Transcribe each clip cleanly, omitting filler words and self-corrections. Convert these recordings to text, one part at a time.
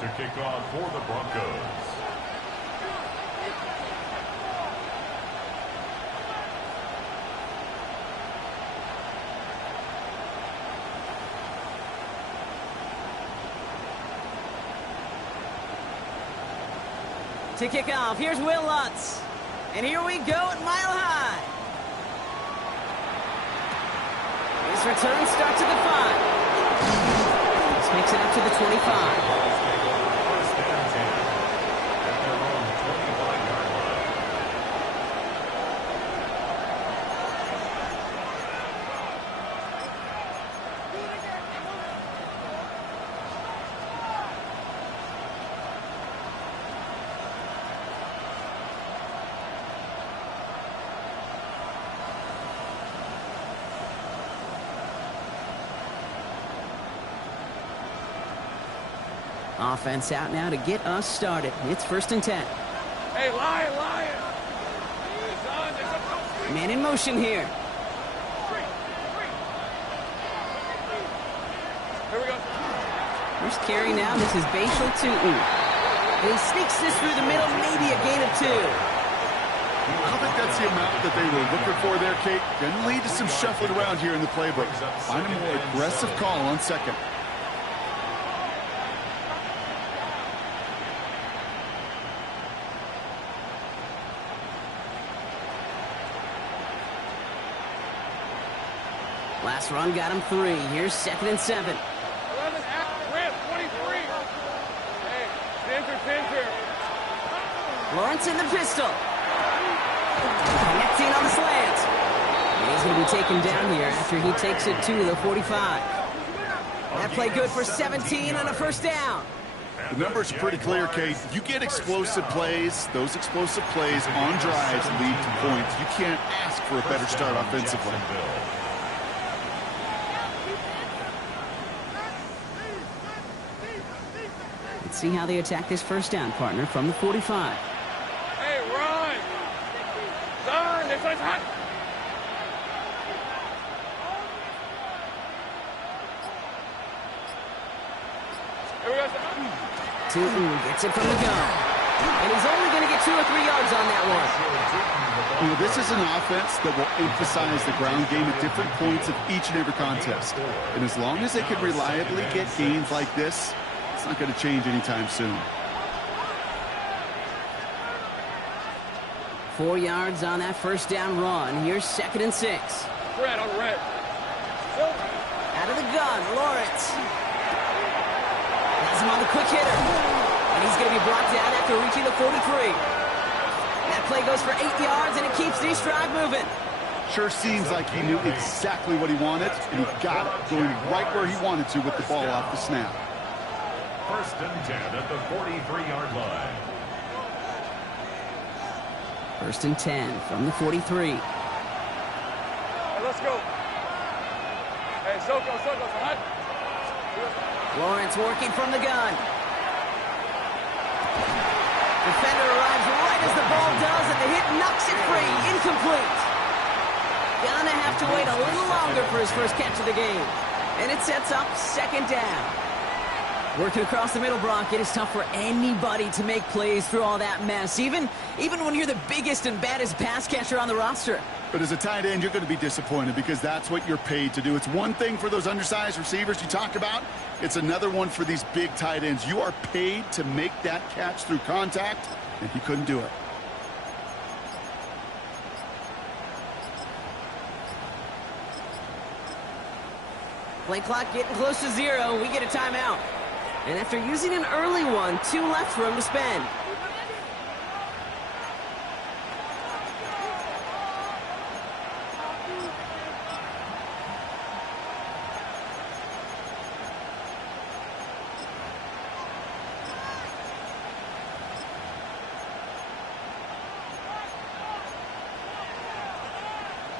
to kick off for the Broncos. To kick off, here's Will Lutz. And here we go at Mile High. His return starts at the 5. This makes it up to the 25. Offense out now to get us started. It's 1st and 10. Hey, Lion! Man in motion here. Here we go. First carry now. This is Bashal Tootin. And he sneaks this through the middle, maybe a gain of 2. I don't think that's the amount that they were looking for there, Kate. Going to lead to some shuffling around here in the playbook. Find a more aggressive call on 2nd. Last run got him 3. Here's 2nd and 7. 11, Grant, 23. Hey, center. Lawrence in the pistol. Connecting on the slant. And he's going to be taken down here after he takes it to the 45. That play good for 17 and a 1st down. The numbers are pretty clear, Kate. You get explosive plays. Those explosive plays on drives lead to points. You can't ask for a better start offensively. Let's see how they attack this 1st down, partner, from the 45. Hey, run! Turn! This one's hot! Here we go. Tootin gets it from the gun. And he's only going to get 2 or 3 yards on that one. You know, this is an offense that will emphasize the ground game at different points of each and every contest. And as long as they can reliably get gains like this, it's not going to change anytime soon. 4 yards on that 1st down run. Here's 2nd and 6. Red on red. Out of the gun, Lawrence. Has him on the quick hitter. And he's going to be brought down after reaching the 43. That play goes for 8 yards, and it keeps this drive moving. Sure seems like he knew exactly what he wanted, and he got it going right where he wanted to with the ball off the snap. 1st and 10 at the 43-yard line. 1st and 10 from the 43. Hey, let's go. Hey, Soko, hot. Lawrence working from the gun. Defender arrives right as the ball does, and the hit knocks it free. Incomplete. Gonna have to wait a little longer for his 1st catch of the game. And it sets up 2nd down. Working across the middle, Brock, it is tough for anybody to make plays through all that mess, even when you're the biggest and baddest pass catcher on the roster. But as a tight end, you're going to be disappointed because that's what you're paid to do. It's one thing for those undersized receivers you talk about. It's another one for these big tight ends. You are paid to make that catch through contact, and he couldn't do it. Play clock getting close to 0. We get a timeout. And after using an early one, 2 left for him to spend.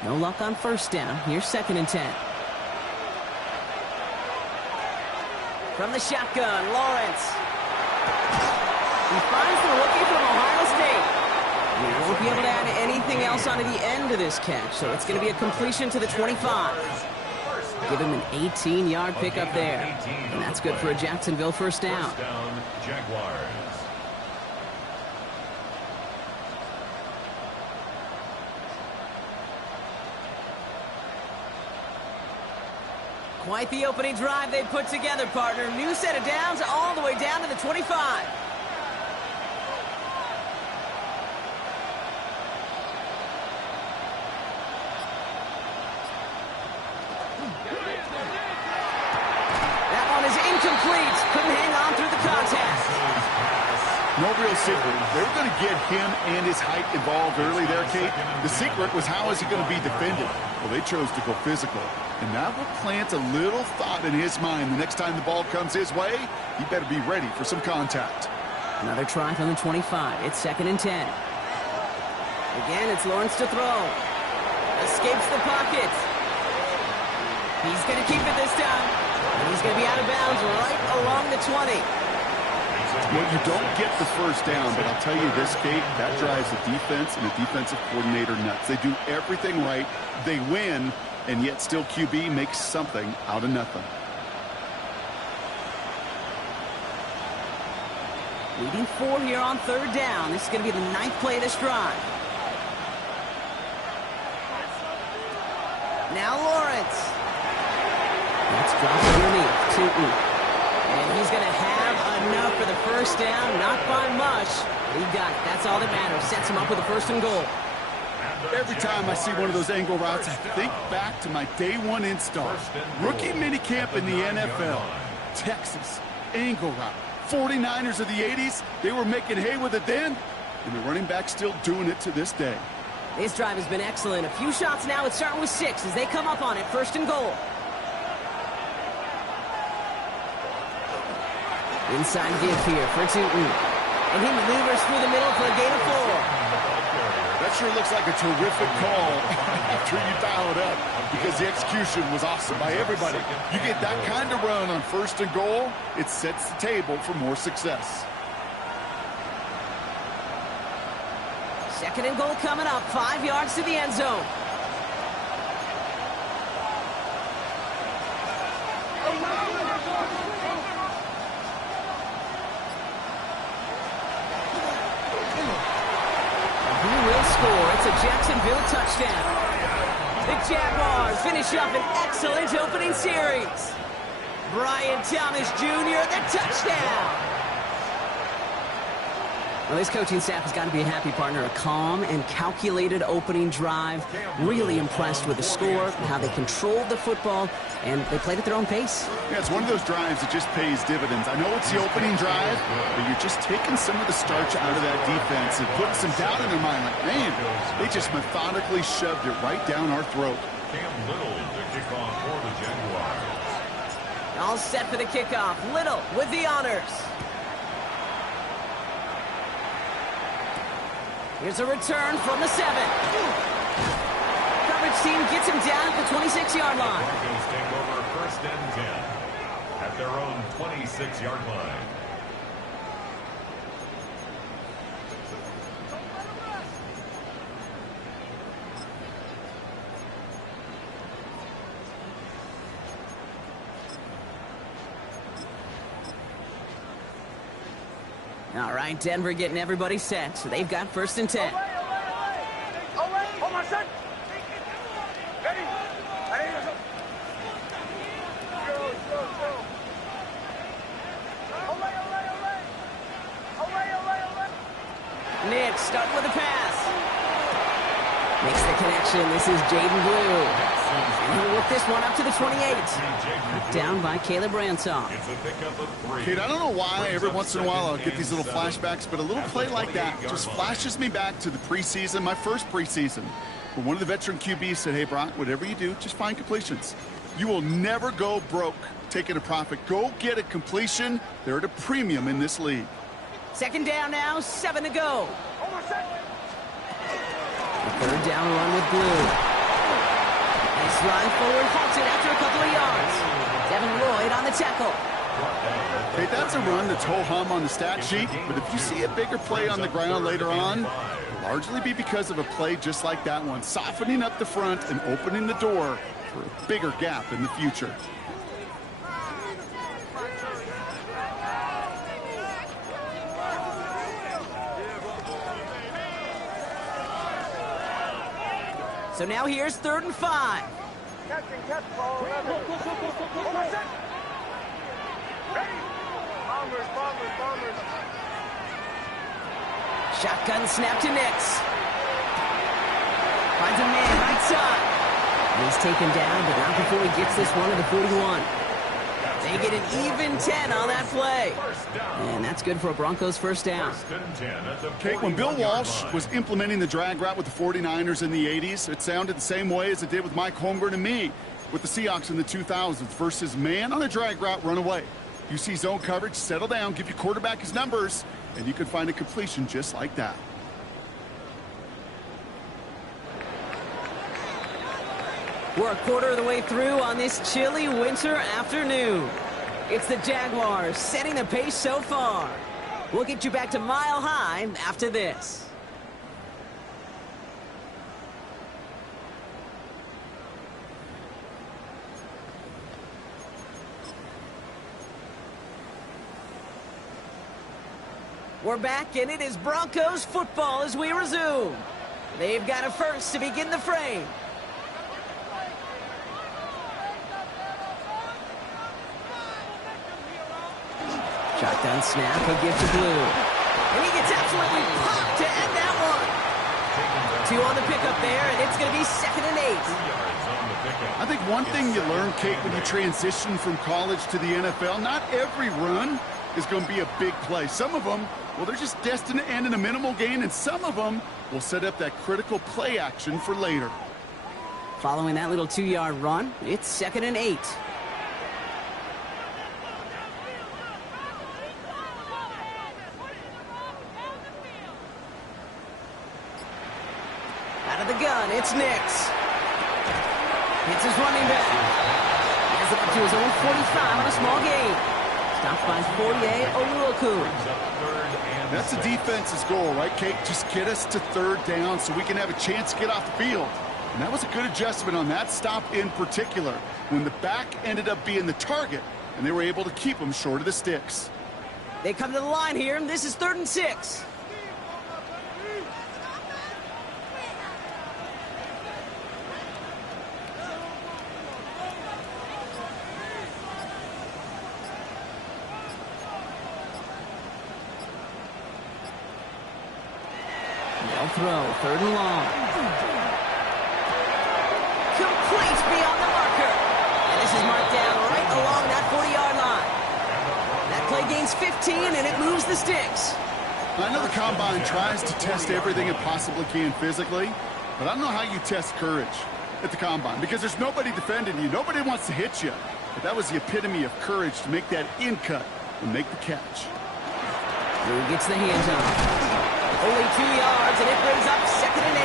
No luck on 1st down. Here's 2nd and 10. From the shotgun, Lawrence. He finds the rookie from Ohio State. He won't be able to add anything else onto the end of this catch, so it's going to be a completion to the 25. Give him an 18-yard pickup there. And that's good for a Jacksonville first down. First down, Jaguars. Quite the opening drive they put together, partner. New set of downs all the way down to the 25. That one is incomplete. Couldn't hang on through the contact. No real secret. They were going to get him and his height involved early there, Kate. The secret was how is he going to be defended? Well, they chose to go physical. And that will plant a little thought in his mind. The next time the ball comes his way, he better be ready for some contact. Another try from the 25. It's 2nd and 10. Again, it's Lawrence to throw. Escapes the pocket. He's going to keep it this time. And he's going to be out of bounds right along the 20. Well, you don't get the first down, but I'll tell you this, Kate, that drives the defense and the defensive coordinator nuts. They do everything right. They win, and yet still QB makes something out of nothing. Leading 4 here on 3rd down. This is going to be the 9th play of this drive. Now Lawrence. That's dropped underneath. Tootin. And he's going to have enough for the first down. Not by much. He got it. That's all that matters. Sets him up with a 1st and goal. Every time I see one of those angle routes, I think back to my day 1 install. Rookie minicamp in the NFL. Texas, angle route. 49ers of the 80s, they were making hay with it then, and the running back's still doing it to this day. This drive has been excellent. A few shots now. It's starting with 6 as they come up on it. 1st and goal. Inside give here for Tootin. And he maneuvers through the middle for a gain of 4. That sure looks like a terrific call after you dial it up, because the execution was awesome by everybody. You get that kind of run on 1st and goal, it sets the table for more success. 2nd and goal coming up. 5 yards to the end zone. It's a Jacksonville touchdown. The Jaguars finish up an excellent opening series. Brian Thomas Jr., the touchdown. Well, this coaching staff has got to be a happy partner. A calm and calculated opening drive. Really impressed with the score, how they controlled the football, and they played at their own pace. Yeah, it's one of those drives that just pays dividends. I know it's the opening drive, but you're just taking some of the starch out of that defense and putting some doubt in their mind. Like, man, they just methodically shoved it right down our throat. Cam Little to kick off for the Jaguars. All set for the kickoff. Little with the honors. Here's a return from the 7. Coverage team gets him down at the 26-yard line. Broncos take over 1st and 10 at their own 26-yard line. All right, Denver getting everybody set. So they've got 1st and 10. Hold on, son. Ready? Nick starting with the pass. Makes the connection. This is Jaden Blue. And he'll whip this one up to the 28. Knocked down by Caleb Ransom. It's a pickup of 3. Kate, I don't know why every once in a while I'll get these little flashbacks, but a little play like that just flashes me back to the preseason, my first preseason. When one of the veteran QBs said, hey, Brock, whatever you do, just find completions. You will never go broke taking a profit. Go get a completion. They're at a premium in this league. 2nd down now, 7 to go. Hold on, son. The 3rd down run with Blue. Nice run forward, halted after a couple of yards. Devin Lloyd on the tackle. Hey, that's a run that's ho-hum on the stat sheet, but if you see a bigger play on the ground later on, it'll largely be because of a play just like that one, softening up the front and opening the door for a bigger gap in the future. So now here's 3rd and 5. Shotgun snap to Nix. Finds a man right side. He's taken down, but not before he gets this one to the 41. They get an even 10 on that play. And that's good for a Broncos first down. Okay, when Bill Walsh was implementing the drag route with the 49ers in the 80s, it sounded the same way as it did with Mike Holmgren and me with the Seahawks in the 2000s versus man on a drag route, run away. You see zone coverage, settle down, give your quarterback his numbers, and you can find a completion just like that. We're a quarter of the way through on this chilly winter afternoon. It's the Jaguars setting the pace so far. We'll get you back to Mile High after this. We're back, and it is Broncos football as we resume. They've got a first to begin the frame. Shotgun snap, he'll give to Blue. And he gets absolutely popped to end that one. 2 on the pickup there, and it's going to be 2nd and 8. I think one thing you learn, Kate, when you transition from college to the NFL, not every run is going to be a big play. Some of them, well, they're just destined to end in a minimal gain, and some of them will set up that critical play action for later. Following that little 2-yard run, it's 2nd and 8. Out of the gun, it's Nix. It's his running back. He has it up to his own 45 on a small gain. Stopped by 48, Oluokun. That's the defense's goal, right, Kate? Just get us to 3rd down so we can have a chance to get off the field. And that was a good adjustment on that stop in particular, when the back ended up being the target, and they were able to keep him short of the sticks. They come to the line here, and this is 3rd and 6. Throw, 3rd and long. Complete beyond the marker. And this is marked down right along that 40-yard line. That play gains 15, and it moves the sticks. I know the Combine tries to test everything it possibly can physically, but I don't know how you test courage at the Combine, because there's nobody defending you. Nobody wants to hit you. But that was the epitome of courage to make that in cut and make the catch. Who gets the hands off? Only 2 yards, and it brings up 2nd and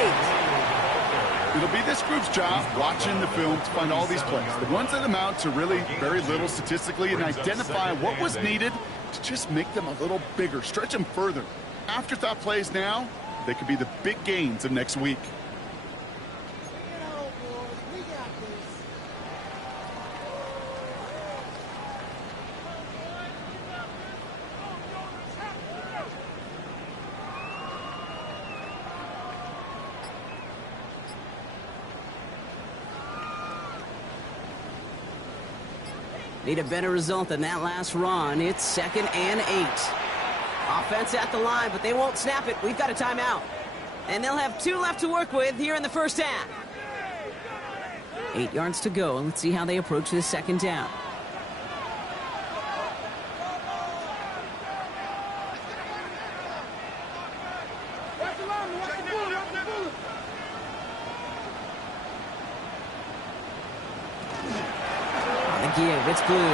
8. It'll be this group's job watching the film to find all these plays, the ones that amount to really very little statistically, and identify what was needed to just make them a little bigger, stretch them further. Afterthought plays now, they could be the big gains of next week. Need a better result than that last run. It's 2nd and 8. Offense at the line, but they won't snap it. We've got a timeout. And they'll have 2 left to work with here in the first half. 8 yards to go. Let's see how they approach this 2nd down. Give, it's Blue. He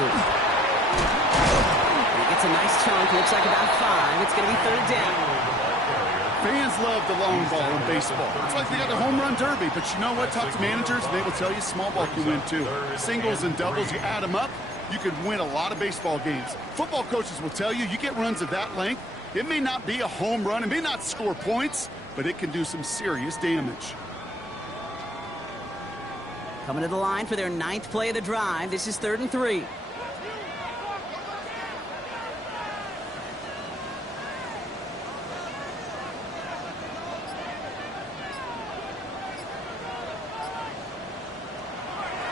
gets a nice chunk, looks like about 5. It's going to be 3rd down. Fans love the long ball in baseball. It's like they got the home run derby, but you know what? Talk to managers, and they will tell you small ball can win too. Singles and doubles, you add them up, you could win a lot of baseball games. Football coaches will tell you, you get runs of that length, it may not be a home run, it may not score points, but it can do some serious damage. Coming to the line for their 9th play of the drive. This is 3rd and 3.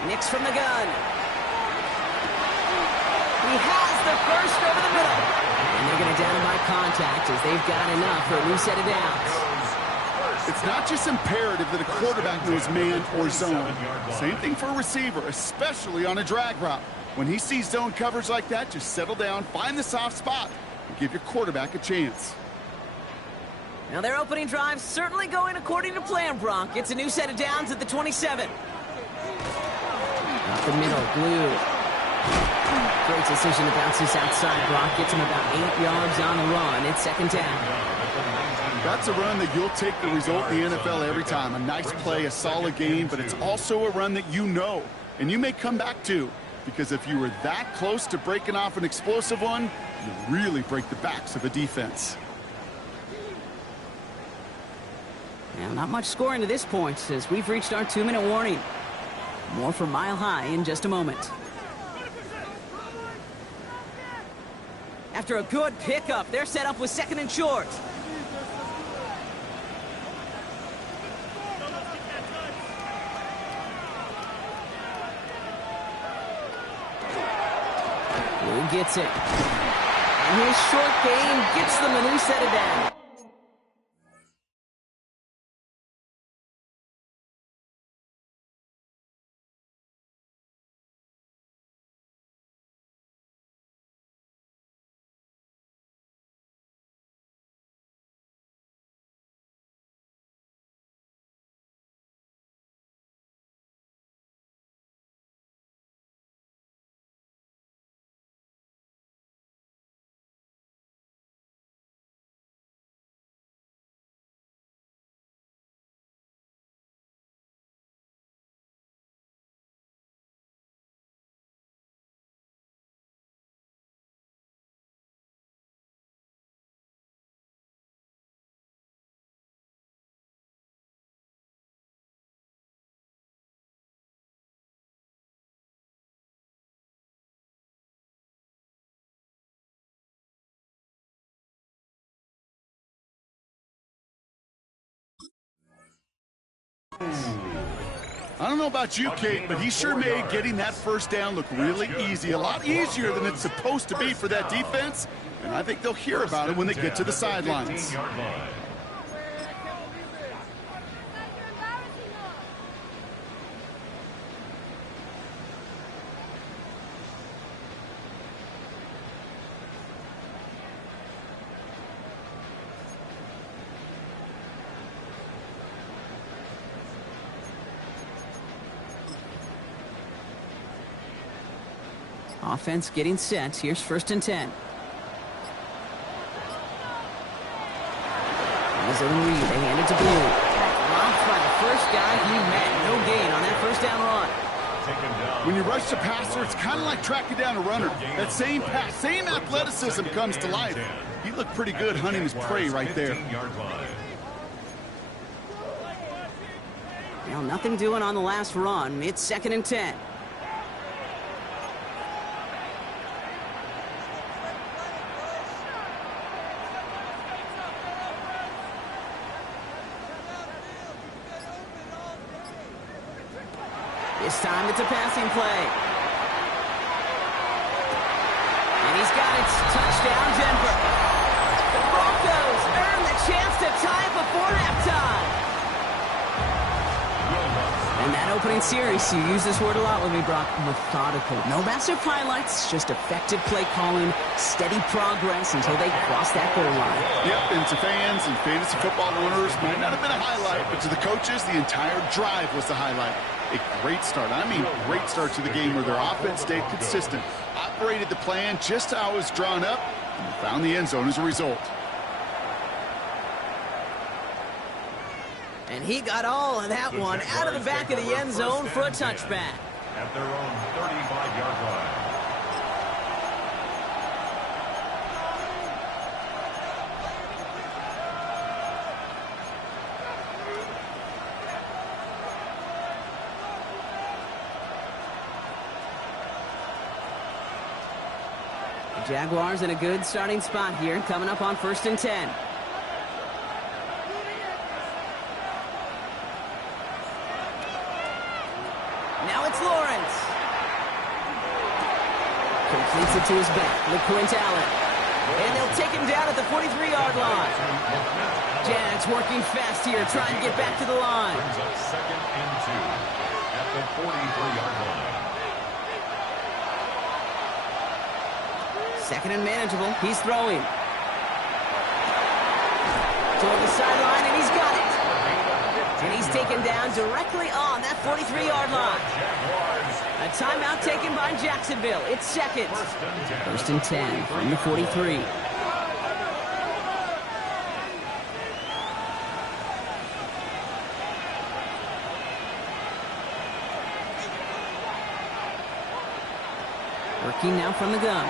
Nix from the gun. He has the first over the middle. And they're going to down him by contact as they've got enough for a new set of downs. It's not just imperative that a quarterback knows man or zone. Same thing for a receiver, especially on a drag route. When he sees zone coverage like that, just settle down, find the soft spot, and give your quarterback a chance. Now their opening drive certainly going according to plan, Bronk. It's a new set of downs at the 27. Up the middle, Blue. Great decision to bounce this outside. Bronk gets him about 8 yards on the run. It's 2nd down. That's a run that you'll take the result in the NFL every time. A nice play, a solid game, but it's also a run that you know, and you may come back to, because if you were that close to breaking off an explosive one, you really break the backs of a defense. Now, not much scoring to this point as we've reached our 2-minute warning. More from Mile High in just a moment. After a good pickup, they're set up with 2nd and short. Blue gets it. And his short game gets them a new set of downs. I don't know about you, Kate, but he sure made getting that first down look really easy. A lot easier than it's supposed to be for that defense. And I think they'll hear about it when they get to the sidelines. Offense getting set. Here's 1st and 10. As a read, they hand it to Blue. Rocked by the first guy he met. No gain on that 1st down run. When you rush the passer, it's kind of like tracking down a runner. That same pass, same athleticism comes to life. He looked pretty good hunting his prey right there. Well, nothing doing on the last run. It's 2nd and 10. This time it's a passing play. And he's got it. Touchdown, Denver. The Broncos earn the chance to tie it before halftime. And that opening series, you use this word a lot with me, Brock, methodical. No massive highlights, just effective play calling, steady progress until they cross that goal line. Yep, and to fans and fantasy football owners, might not have been a highlight, but to the coaches, the entire drive was the highlight. A great start. I mean, great start to the game where their offense stayed consistent, operated the plan just how it was drawn up, and found the end zone as a result. And he got all of that one out of the back of the end zone for a touchback. At their own 35-yard line. Jaguars in a good starting spot here, coming up on 1st and 10. Now it's Lawrence. Completes it to his back. LeQuint Allen. And they'll take him down at the 43-yard line. Jags working fast here, trying to get back to the line. Brings up 2nd and 2 at the 43-yard line. 2nd and manageable. He's throwing. Toward the sideline, and he's got it. And he's taken down directly on that 43-yard line. A timeout taken by Jacksonville. It's 2nd. 1st and 10 from the 43. Working now from the gun.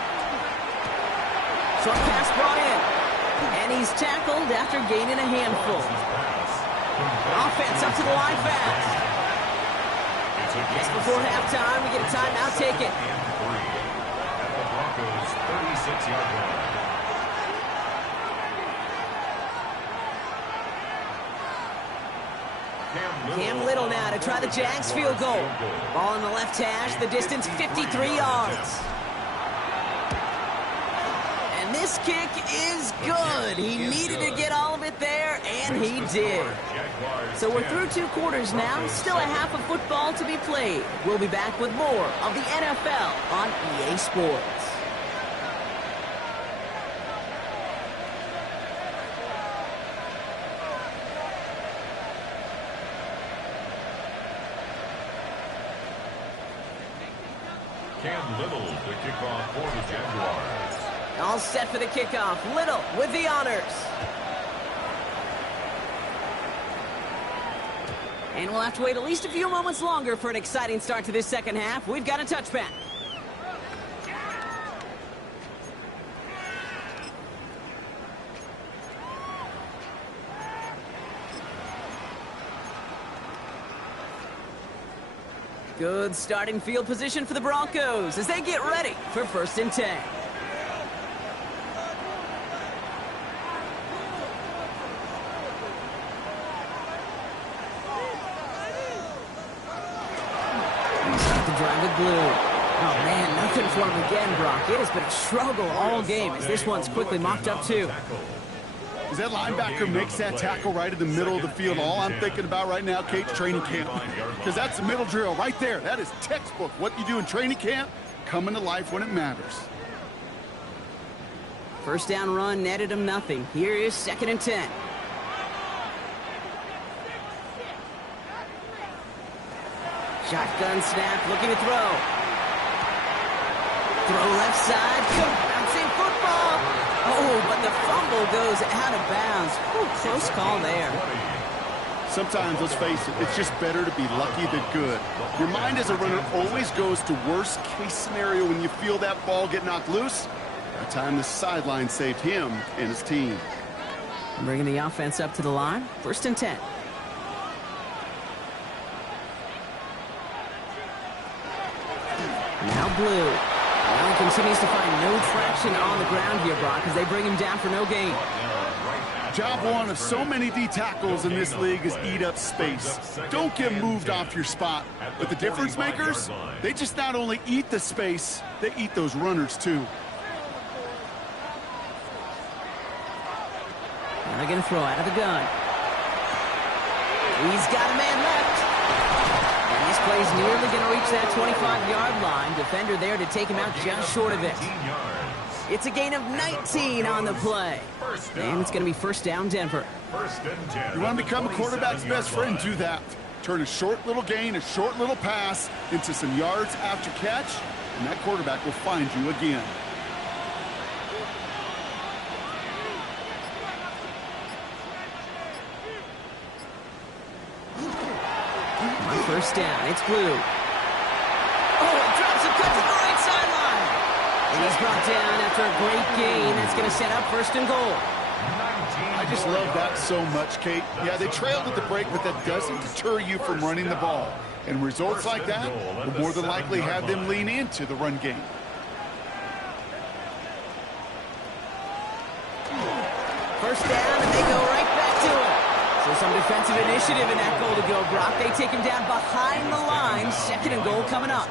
Short pass brought in. And he's tackled after gaining a handful. Offense up to the line fast. Just before halftime, we get a timeout taken. At the Broncos' 36-yard line. Cam Little now to try the Jags field goal. Ball in the left hash, the distance 53 yards. And this kick is good. He needed to get all of it there, and he did. So we're through 2 quarters now, still a half of football to be played. We'll be back with more of the NFL on EA Sports. Cam Little to kick off for the Jaguars. All set for the kickoff. Little with the honors. And we'll have to wait at least a few moments longer for an exciting start to this second half. We've got a touchback. Good starting field position for the Broncos as they get ready for 1st and 10. Drive with blue. Oh, man, nothing for him again, Brock. It has been a struggle all game as this one's quickly mocked up, too. As that linebacker makes that tackle right in the middle of the field, all I'm thinking about right now, Kate, training camp. Because that's the middle drill right there. That is textbook. What you do in training camp, coming to life when it matters. First down run netted him nothing. Here is 2nd and 10. Shotgun snap, looking to throw. Throw left side, bouncing football. Oh, but the fumble goes out of bounds. Ooh, close call there. Sometimes, let's face it, it's just better to be lucky than good. Your mind as a runner always goes to worst case scenario when you feel that ball get knocked loose. That time the sideline saved him and his team. Bringing the offense up to the line, 1st and 10. Now blue. Allen continues to find no traction on the ground here, Brock, as they bring him down for no gain. Job one of so many D tackles in this league is eat up space. Don't get moved off your spot. But the difference makers, they just not only eat the space, they eat those runners too. Now they're going to throw out of the gun. He's got a man left. And this play's nearly going to reach that 25-yard line. Defender there to take him out just short of it. It's a gain of 19 on the play. And it's going to be 1st down, Denver. You want to become a quarterback's best friend, do that. Turn a short little gain, a short little pass into some yards after catch, and that quarterback will find you again. On 1st down, it's blue. Oh, it drops a cut to the right sideline. And he's brought down after a great gain. That's going to set up 1st and goal. I just love that so much, Kate. Yeah, they trailed at the break, but that doesn't deter you from running the ball. And results like that will more than likely have them lean into the run game. First down, and they go right back to it. So some defensive initiative in that goal to go, Brock. They take him down behind the line. Second and goal coming up.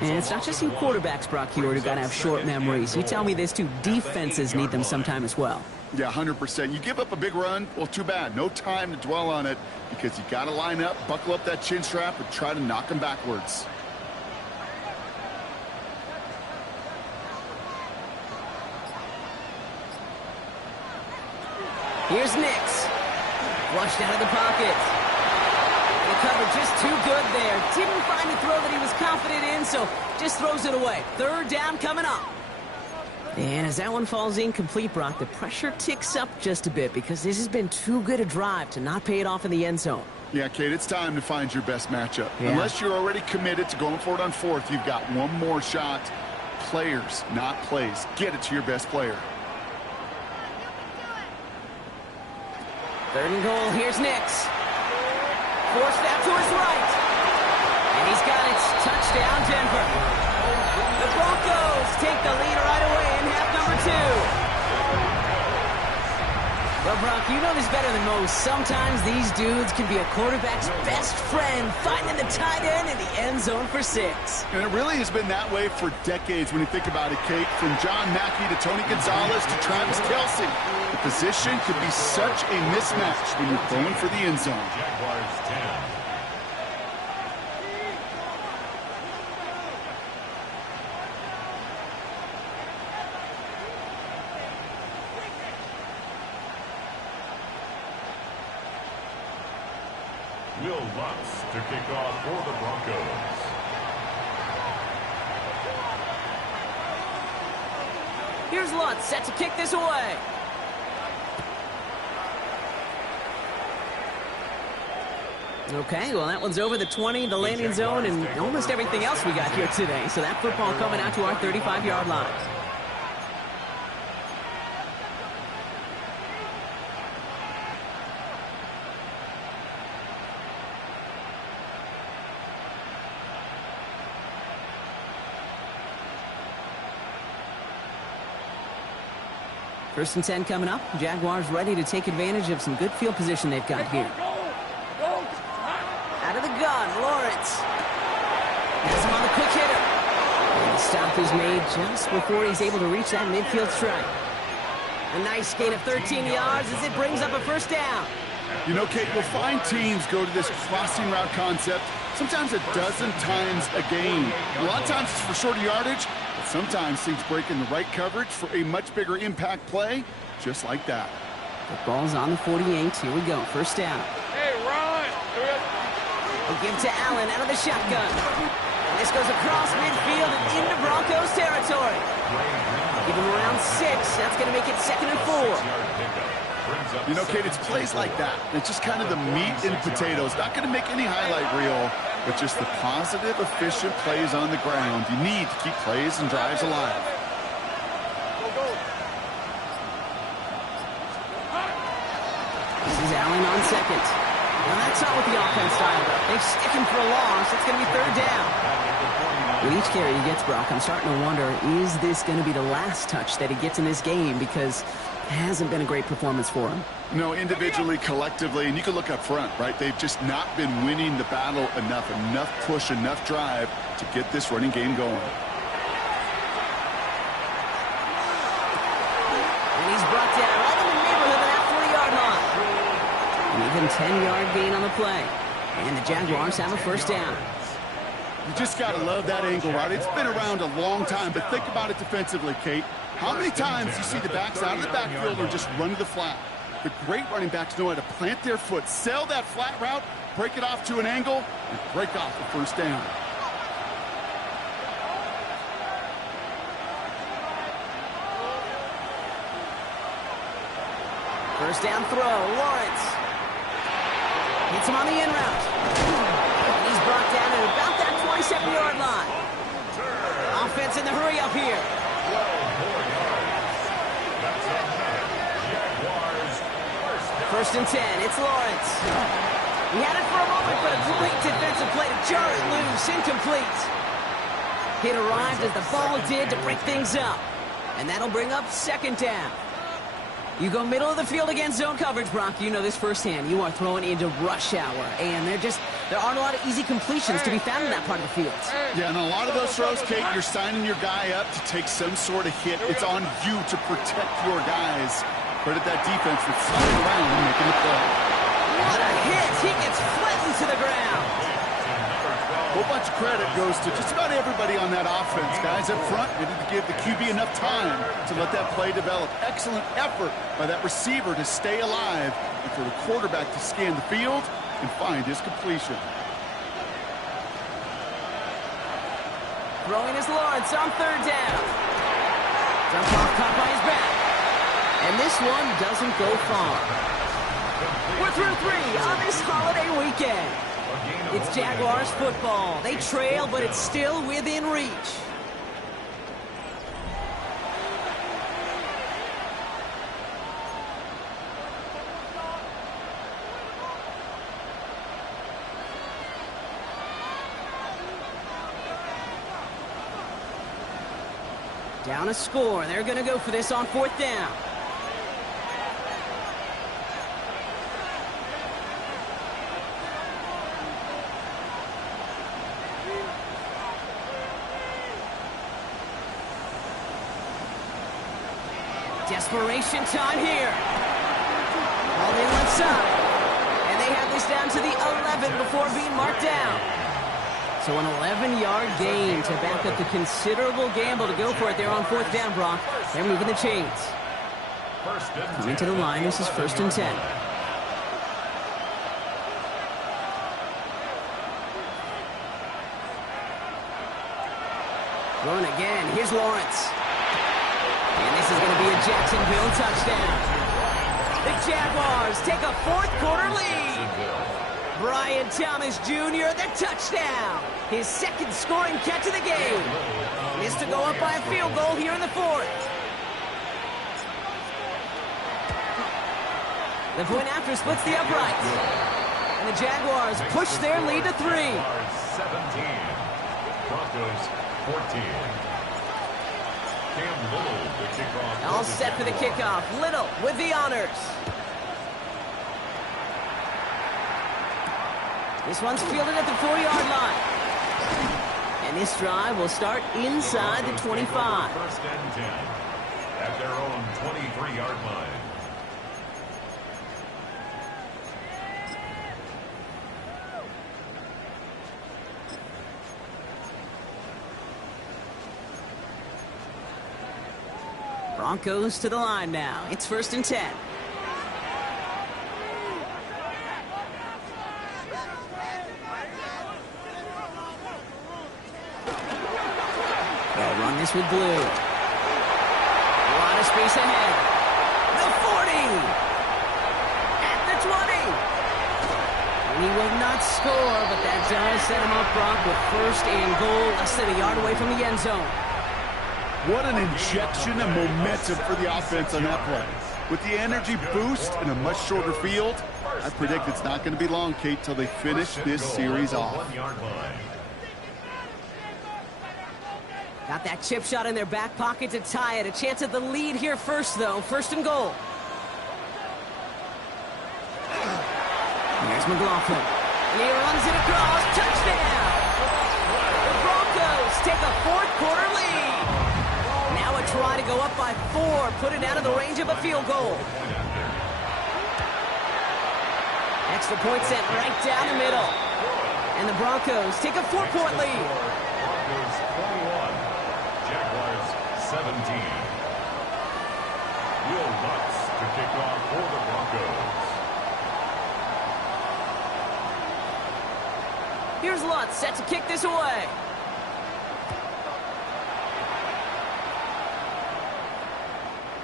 And it's not just you quarterbacks, Brock, here who got to have short memories. You tell me this too, defenses need them sometime as well. Yeah, 100%. You give up a big run, well, too bad. No time to dwell on it because you got to line up, buckle up that chin strap, and try to knock them backwards. Here's Nix. Flushed out of the pocket. The cover just too good there. Didn't find the throw that he was confident in, so just throws it away. Third down coming up. And as that one falls incomplete, Brock, the pressure ticks up just a bit because this has been too good a drive to not pay it off in the end zone. Yeah, Kate, it's time to find your best matchup. Yeah. Unless you're already committed to going for it on fourth, you've got one more shot. Players, not plays. Get it to your best player. Third and goal, here's Nix. Forced out to his right. And he's got it. Touchdown, Denver. The Broncos take the lead right away in half number 2. Well, Brock, you know this better than most. Sometimes these dudes can be a quarterback's best friend, finding the tight end in the end zone for 6. And it really has been that way for decades when you think about it, Kate. From John Mackey to Tony Gonzalez to Travis Kelce. The position could be such a mismatch when you're going for the end zone. Jaguars 10. Will Lutz to kick off for the Broncos. Here's Lutz, set to kick this away. Okay, well, that one's over the 20, the landing zone, and almost everything else we got here today. So that football coming out to our 35-yard line. First and 10 coming up. Jaguars ready to take advantage of some good field position they've got here. Out of the gun, Lawrence. Has him on the quick hitter. And the stop is made just before he's able to reach that midfield strike. A nice gain of 13 yards as it brings up a first down. You know, Kate, you'll find teams go to this crossing route concept sometimes a dozen times a game. A lot of times it's for shorter yardage, but sometimes teams break in the right coverage for a much bigger impact play, just like that. The ball's on the 48. Here we go. First down. Hey, Ron! They give to Allen out of the shotgun. And this goes across midfield and into Broncos territory. Give him around 6. That's going to make it 2nd and 4. You know, Kate, it's plays like that. It's just kind of the meat and potatoes. Not going to make any highlight reel, but just the positive, efficient plays on the ground. You need to keep plays and drives alive. This is Allen on second. Well, that's not what the offense style does. They stick him for a loss. It's going to be third down. With each carry he gets, Brock, I'm starting to wonder, is this going to be the last touch that he gets in this game? Because it hasn't been a great performance for him. No, individually, collectively, and you can look up front, right? They've just not been winning the battle enough push, enough drive to get this running game going. And he's brought down right in the neighborhood of that 40-yard line. An even 10-yard gain on the play. And the Jaguars have a first down. You just got to love that angle, right? It's been around a long time, but think about it defensively, Kate. How many times you see the backs out of the backfield or just run to the flat? The great running backs know how to plant their foot, sell that flat route, break it off to an angle, and break off the first down. First down throw, Lawrence. Hits him on the in route. And he's brought down at about that 27-yard line. Offense in the hurry up here. First and 10, it's Lawrence. He had it for a moment, but a great defensive play to jar it loose, incomplete. Hit arrived as the ball did to break things up. And that'll bring up second down. You go middle of the field against zone coverage, Brock. You know this firsthand. You are throwing into rush hour, and there aren't a lot of easy completions to be found in that part of the field. Yeah, and a lot of those throws, Kate, you're signing your guy up to take some sort of hit. It's on you to protect your guys. Credit that defense for sliding around and making the play. What a hit! He gets flattened to the ground. A whole bunch of credit goes to just about everybody on that offense. Guys up front needed to give the QB enough time to let that play develop. Excellent effort by that receiver to stay alive and for the quarterback to scan the field and find his completion. Throwing is Lawrence on third down. Dump off caught by his back. And this one doesn't go far. We're through 3 on this holiday weekend. It's Jaguars football. They trail, but it's still within reach. Down a score. They're going to go for this on fourth down. Desperation time here. All in left side. And they have this down to the 11 before being marked down. So an 11-yard gain to back up the considerable gamble to go for it there on fourth down, Brock. They're moving the chains. Coming to the line, this is 1st and 10. Throwing again, here's Lawrence. And this is going to be a Jacksonville touchdown. The Jaguars take a fourth-quarter lead. Brian Thomas Jr., the touchdown. His second scoring catch of the game. This to go up by a field goal here in the fourth. The point after splits the uprights. And the Jaguars push their lead to 3. 17. Broncos 14. Cam Little, the kickoff. All set for the kickoff. Little with the honors. This one's fielded at the 4-yard line. And this drive will start inside the 25. 1st and 10 at their own 23-yard line. Broncos to the line now. It's 1st and 10. They'll run this with blue. A lot of space ahead. The 40. At the 20. And he will not score, but that does set him up, Brock, with 1st and goal, less than a yard away from the end zone. What an injection of momentum for the offense on that play. With the energy boost and a much shorter field, I predict it's not going to be long, Kate, till they finish this series off. Got that chip shot in their back pocket to tie it. A chance at the lead here first, though. 1st and goal. Here's McLaughlin. And he runs it across. Touchdown! The Broncos take a fourth-quarter lead. Now a try to go up by 4, put it out of the range of a field goal. Extra point sent right down the middle. And the Broncos take a 4-point lead. Broncos 21, Jaguars 17. Will Lutz to kick off for the Broncos. Here's Lutz set to kick this away.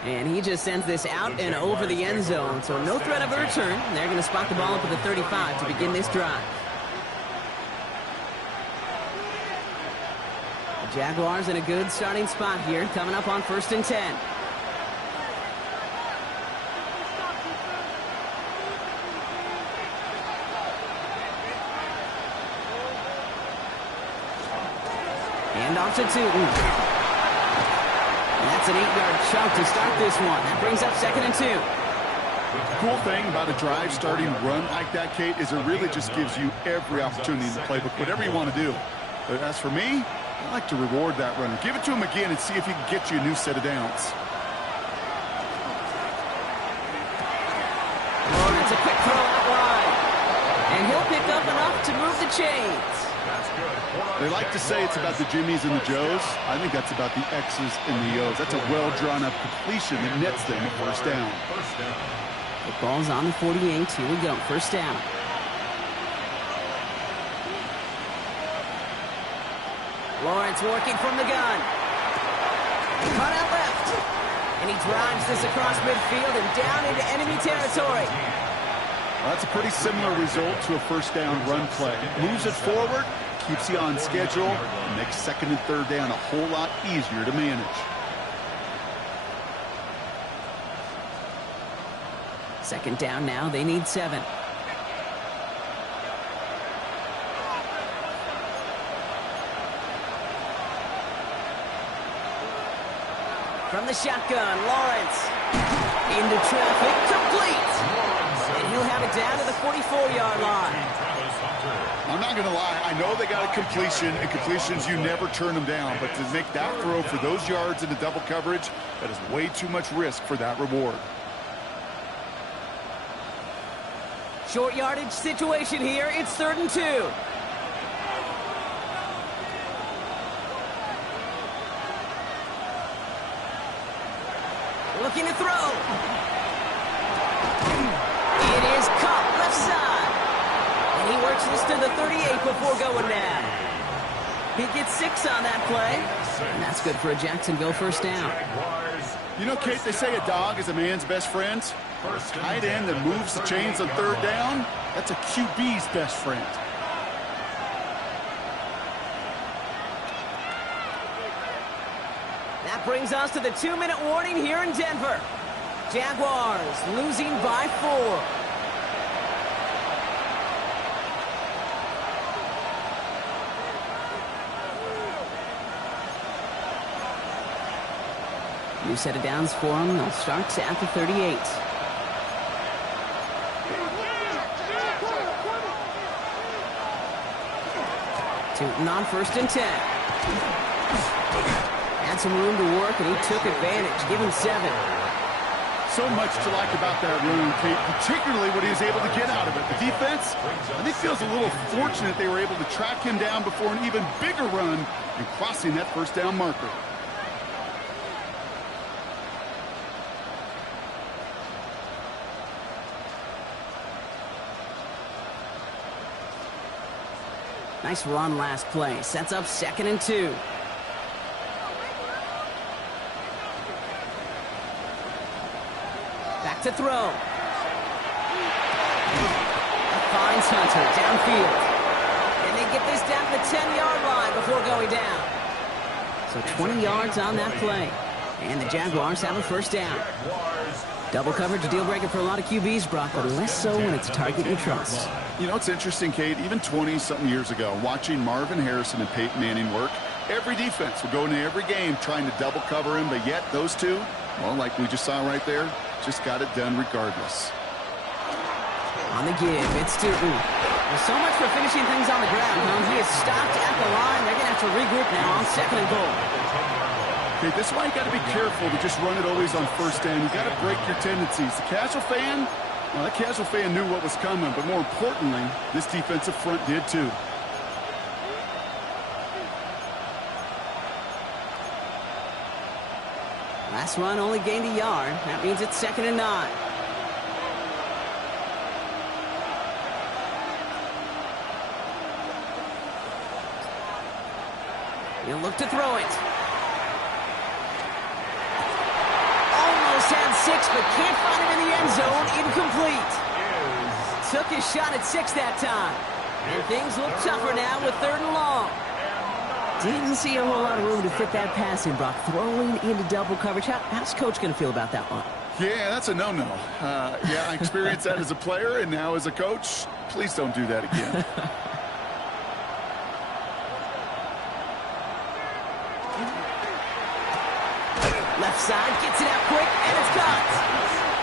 And he just sends this out and over the end zone, so no threat of a return. They're going to spot the ball up at the 35 to begin this drive. The Jaguars in a good starting spot here, coming up on 1st and 10. Hand off to Tootin. That's an 8-yard chunk to start this one. That brings up 2nd and 2. Cool thing about a drive starting run like that, Kate, is it really just gives you every opportunity in the playbook, whatever you want to do. But as for me, I like to reward that runner. Give it to him again and see if he can get you a new set of downs. Lawrence, a quick throw out wide. And he'll pick up enough to move the chains. They like to say it's about the Jimmies and the Joes. I think that's about the X's and the O's. That's a well-drawn-up completion that nets them a first down. The ball's on the 48. Here we go. First down. Lawrence working from the gun. Cut out left. And he drives this across midfield and down into enemy territory. Well, that's a pretty similar result to a first down run play. Moves it forward, keeps you on schedule, and makes 2nd and 3rd down a whole lot easier to manage. 2nd down now. They need 7. From the shotgun, Lawrence. Into traffic, complete. And he'll have it down to the 44-yard line. I'm not going to lie. I know they got a completion, and completions, you never turn them down. But to make that throw for those yards into double coverage, that is way too much risk for that reward. Short yardage situation here. It's 3rd and 2. Looking to throw. It is caught left side. And he works this to the 38 before going down. He gets 6 on that play. And that's good for a Jacksonville first down. You know, Kate, they say a dog is a man's best friend. A tight end that moves the chains on 3rd down, that's a QB's best friend. That brings us to the 2-minute warning here in Denver. Jaguars losing by 4. New set of downs for them. They'll start at the 38. Tootin on 1st and 10. Had some room to work, and he took advantage. Give him 7. So much to like about that run, Kate, particularly what he was able to get out of it. The defense, I think, feels a little fortunate they were able to track him down before an even bigger run and crossing that first down marker. Nice run last play. Sets up 2nd and 2. Back to throw. Finds Hunter downfield. And they get this down to the 10-yard line before going down. So 20 yards on that play. And the Jaguars have a first down. Double coverage, a deal breaker for a lot of QBs, Brock, but less so when it's a target you trust. You know, it's interesting, Kate, even 20-something years ago, watching Marvin Harrison and Peyton Manning work, every defense would go into every game trying to double cover him, but yet those two, well, like we just saw right there, just got it done regardless. On the give, it's Tootin. Well, so much for finishing things on the ground, huh? He is stopped at the line. They're going to have to regroup now on 2nd and goal. Okay, this is why you got to be careful to just run it always on first down. You got to break your tendencies. The casual fan, well, that casual fan knew what was coming, but more importantly, this defensive front did too. Last run only gained a yard. That means it's 2nd and 9. He'll look to throw it. Almost had 6, but can't find him in the end zone. Incomplete. Took his shot at 6 that time. And things look tougher now with 3rd and long. Didn't see a whole lot of room to fit that pass in, Brock. Throwing into double coverage. How's Coach going to feel about that one? Yeah, that's a no-no. Yeah, I experienced that as a player and now as a coach. Please don't do that again. Left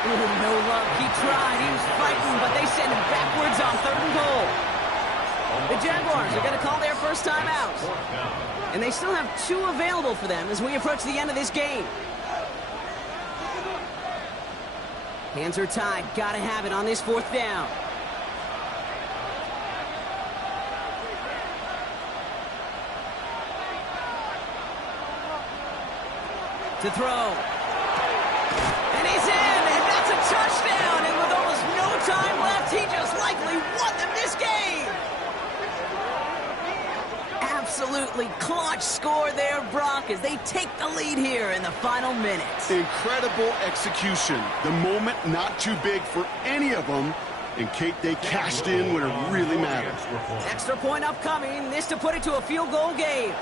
No luck. He tried. He was fighting, but they send him backwards on 3rd and goal. The Jaguars are going to call their first time out. And they still have 2 available for them as we approach the end of this game. Hands are tied. Got to have it on this 4th down. To throw. And he's in, and that's a touchdown. And with almost no time left, he just likely won them this game. Absolutely clutch score there, Brock, as they take the lead here in the final minutes. Incredible execution. The moment not too big for any of them. And, Kate, they cashed in when it really mattered. Extra point upcoming. This to put it to a field goal game.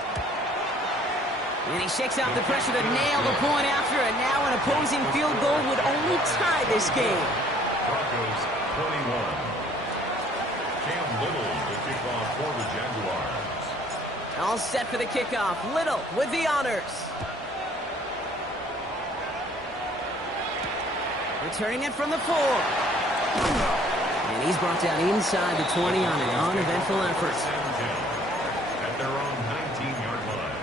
And he shakes out the pressure to nail the point after, and now an opposing field goal would only tie this game. Broncos 21. Cam Little to kick off for the Jaguars. All set for the kickoff. Little with the honors. Returning it from the 4. And he's brought down inside the 20 on an uneventful effort. At their own 19-yard line.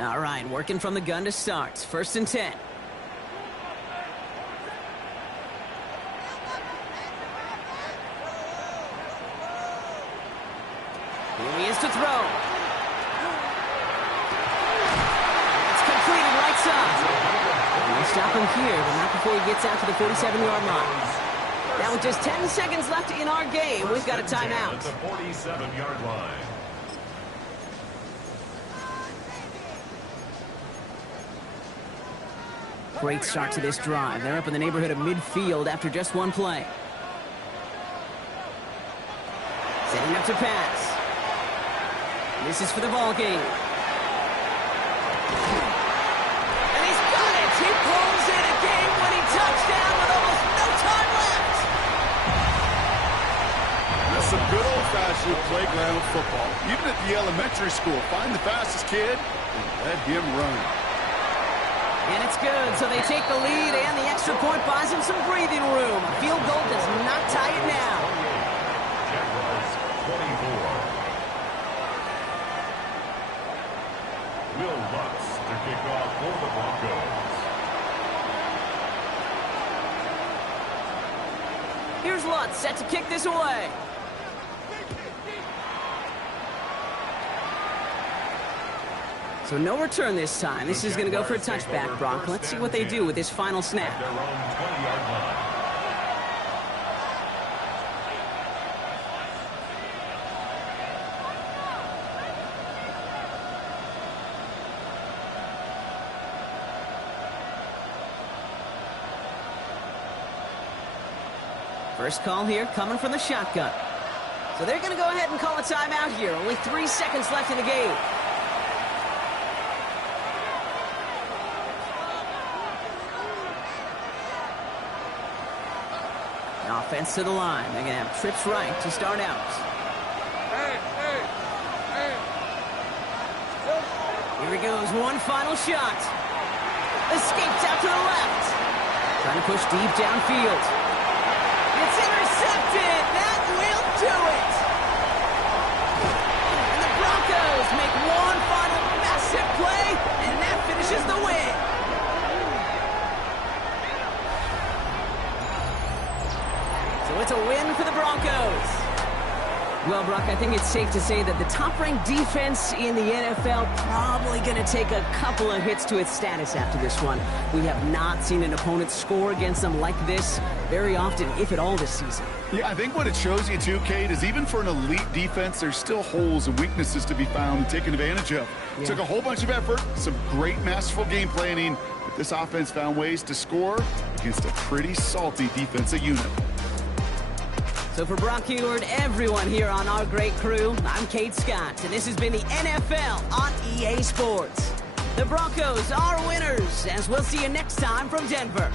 All right, working from the gun to start. 1st and 10. Here he is to throw. It's completed right side. They'll stop him here, but not before he gets out to the 47-yard line. Now with just 10 seconds left in our game, we've got a timeout. At the 47-yard line. Great start to this drive. They're up in the neighborhood of midfield after just 1 play. Setting up to pass. This is for the ball game. And he's got it! He pulls in a game-winning touchdown with almost no time left! That's some good old-fashioned playground football. Even at the elementary school, find the fastest kid and let him run. And it's good, so they take the lead, and the extra point buys them some breathing room. A field goal does not tie it now. Jaguars 24. Will Lutz to kick off for the Broncos. Here's Lutz set to kick this away. So no return this time. This is going to go for a touchback, Brock. Let's see what they do with this final snap. Their own 20-yard line. First call here coming from the shotgun. So they're going to go ahead and call a timeout here. Only 3 seconds left in the game. Offense to the line. They're going to have trips right to start out. Here he goes. One final shot. Escapes out to the left. Trying to push deep downfield. It's intercepted. That will do it. And the Broncos make one final massive play, and that finishes the win. So it's a win for the Broncos. Well, Brock, I think it's safe to say that the top-ranked defense in the NFL probably going to take a couple of hits to its status after this one. We have not seen an opponent score against them like this very often, if at all, this season. Yeah, I think what it shows you, too, Kate, is even for an elite defense, there's still holes and weaknesses to be found and taken advantage of. Yeah. Took a whole bunch of effort, some great masterful game planning, but this offense found ways to score against a pretty salty defensive unit. So for Brock Huard, everyone here on our great crew, I'm Kate Scott, and this has been the NFL on EA Sports. The Broncos are winners, as we'll see you next time from Denver.